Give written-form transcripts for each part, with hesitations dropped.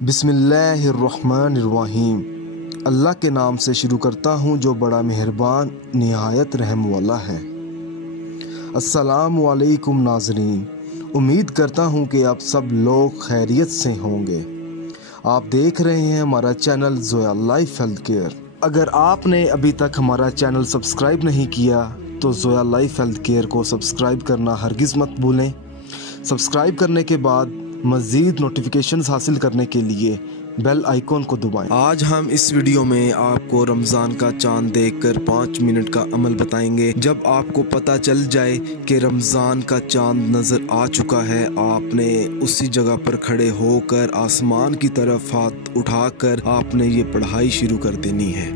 बिस्मिल्लाहिर्रहमानिर्रहीम। अल्लाह के नाम से शुरू करता हूँ जो बड़ा मेहरबान निहायत रहम वाला है। अस्सलामु अलैकुम नाज़रीन, उम्मीद करता हूँ कि आप सब लोग खैरियत से होंगे। आप देख रहे हैं हमारा channel Zoya life health care. अगर आपने अभी तक हमारा चैनल सब्सक्राइब नहीं किया तो ज़ोया लाइफ हेल्थ केयर को सब्सक्राइब करना हरगिज़ मत भूलें। सब्सक्राइब करने के बाद मज़ीद नोटिफिकेशंस हासिल करने के लिए बेल आइकॉन को दबाएं। आज हम इस वीडियो में आपको रमज़ान का चांद देखकर 5 मिनट का अमल बताएंगे। जब आपको पता चल जाए कि रमज़ान का चांद नज़र आ चुका है, आपने उसी जगह पर खड़े होकर आसमान की तरफ हाथ उठाकर आपने ये पढ़ाई शुरू कर देनी है।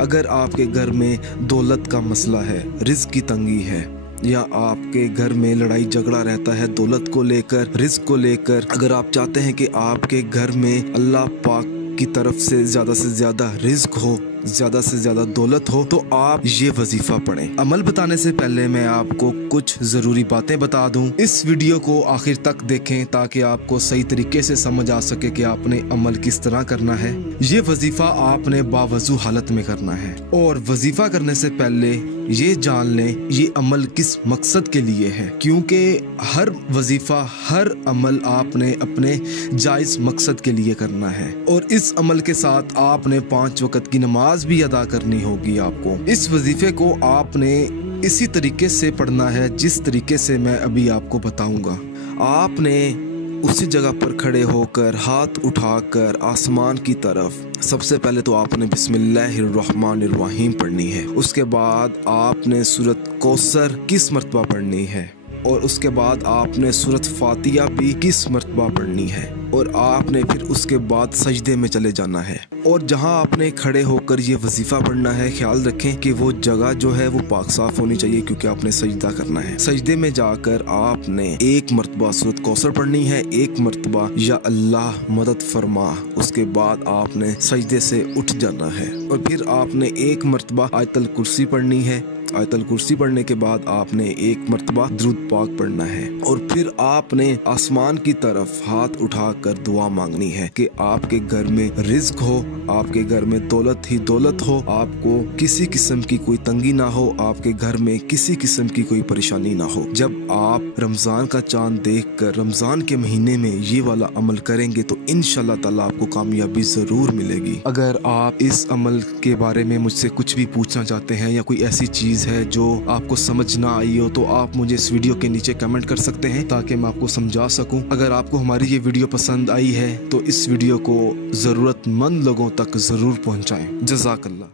अगर आपके घर में दौलत का मसला है, रिज़्क की तंगी है, या आपके घर में लड़ाई झगड़ा रहता है दौलत को लेकर, रिज़्क को लेकर, अगर आप चाहते हैं कि आपके घर में अल्लाह पाक की तरफ से ज़्यादा रिज़्क हो, ज़्यादा से ज़्यादा दौलत हो, तो आप ये वजीफ़ा पढ़ें। अमल बताने से पहले मैं आपको कुछ ज़रूरी बातें बता दूं। इस वीडियो को आखिर तक देखें ताकि आपको सही तरीके से समझ आ सके कि आपने अमल किस तरह करना है। ये वजीफ़ा आपने बावजू हालत में करना है, और वजीफ़ा करने से पहले ये जान लें ये अमल किस मकसद के लिए है, क्योंकि हर वजीफ़ा, हर अमल आपने अपने जायज़ मकसद के लिए करना है। और इस अमल के साथ आपने 5 वक़्त की नमाज भी अदा करनी होगी। आपको इस वजीफे को आपने इसी तरीके से पढ़ना है जिस तरीके से मैं अभी आपको बताऊंगा। आपने उसी जगह पर खड़े होकर हाथ उठाकर आसमान की तरफ सबसे पहले तो आपने बिस्मिल्लाहिर्रहमानिर्रहीम पढ़नी है। उसके बाद आपने सूरत कौसर किस मर्तबा पढ़नी है, और उसके बाद आपने सूरत फातिहा भी किस मर्तबा पढ़नी है, और आपने फिर उसके बाद सजदे में चले जाना है। और जहां आपने खड़े होकर ये वजीफ़ा पढ़ना है, ख्याल रखें कि वो जगह जो है वो पाक साफ होनी चाहिए, क्योंकि आपने सजदा करना है। सजदे में जाकर आपने 1 मर्तबा सूरत कौसर पढ़नी है, 1 मर्तबा या अल्लाह मदद फरमा। उसके बाद आपने सजदे से उठ जाना है, और फिर आपने 1 मर्तबा आयतल कुर्सी पढ़नी है। आयतल कुर्सी पढ़ने के बाद आपने 1 मर्तबा दुरूद पाक पढ़ना है, और फिर आपने आसमान की तरफ हाथ उठाकर दुआ मांगनी है कि आपके घर में रिज़्क हो, आपके घर में दौलत ही दौलत हो, आपको किसी किस्म की कोई तंगी ना हो, आपके घर में किसी किस्म की कोई परेशानी ना हो। जब आप रमज़ान का चांद देखकर रमज़ान के महीने में ये वाला अमल करेंगे तो इंशाल्लाह ताला आपको कामयाबी ज़रूर मिलेगी। अगर आप इस अमल के बारे में मुझसे कुछ भी पूछना चाहते हैं, या कोई ऐसी चीज़ है जो आपको समझ ना आई हो, तो आप मुझे इस वीडियो के नीचे कमेंट कर सकते हैं ताकि मैं आपको समझा सकूं। अगर आपको हमारी ये वीडियो पसंद आई है तो इस वीडियो को ज़रूरतमंद लोगों तक ज़रूर पहुंचाएं। जज़ाकल्लाह।